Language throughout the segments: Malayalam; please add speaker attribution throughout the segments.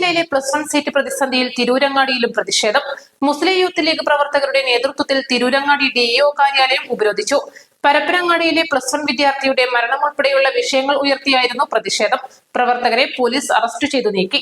Speaker 1: ജില്ലയിലെ +1 സീറ്റ് പ്രതിസന്ധിയിൽ തിരൂരങ്ങാടിയിലും പ്രതിഷേധം. മുസ്ലിം യൂത്ത് ലീഗ് പ്രവർത്തകരുടെ നേതൃത്വത്തിൽ തിരൂരങ്ങാടി ഡിഇഒ കാര്യാലയം ഉപരോധിച്ചു. പരപ്പനങ്ങാടിയിലെ +1 വിദ്യാർത്ഥിയുടെ മരണം ഉൾപ്പെടെയുള്ള വിഷയങ്ങൾ ഉയർത്തിയായിരുന്നു പ്രതിഷേധം. പ്രവർത്തകരെ പോലീസ് അറസ്റ്റ് ചെയ്തു നീക്കി.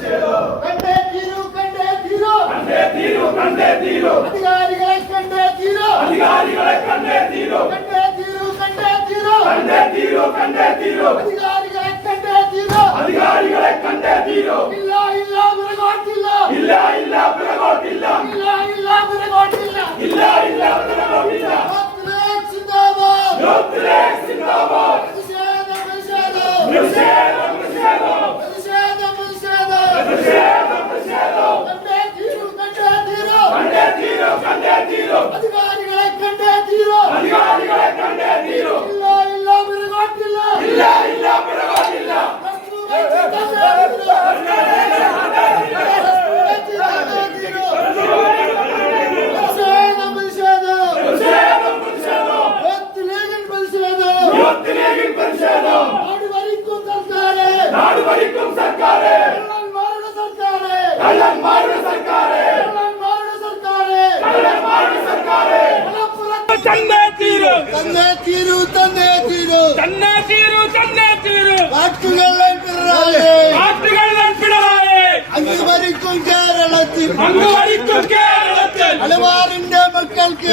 Speaker 2: മലബാറിന്റെ മക്കൾക്ക്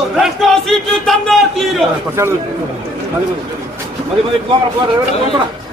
Speaker 2: സീറ്റ് തന്നെ തീരും.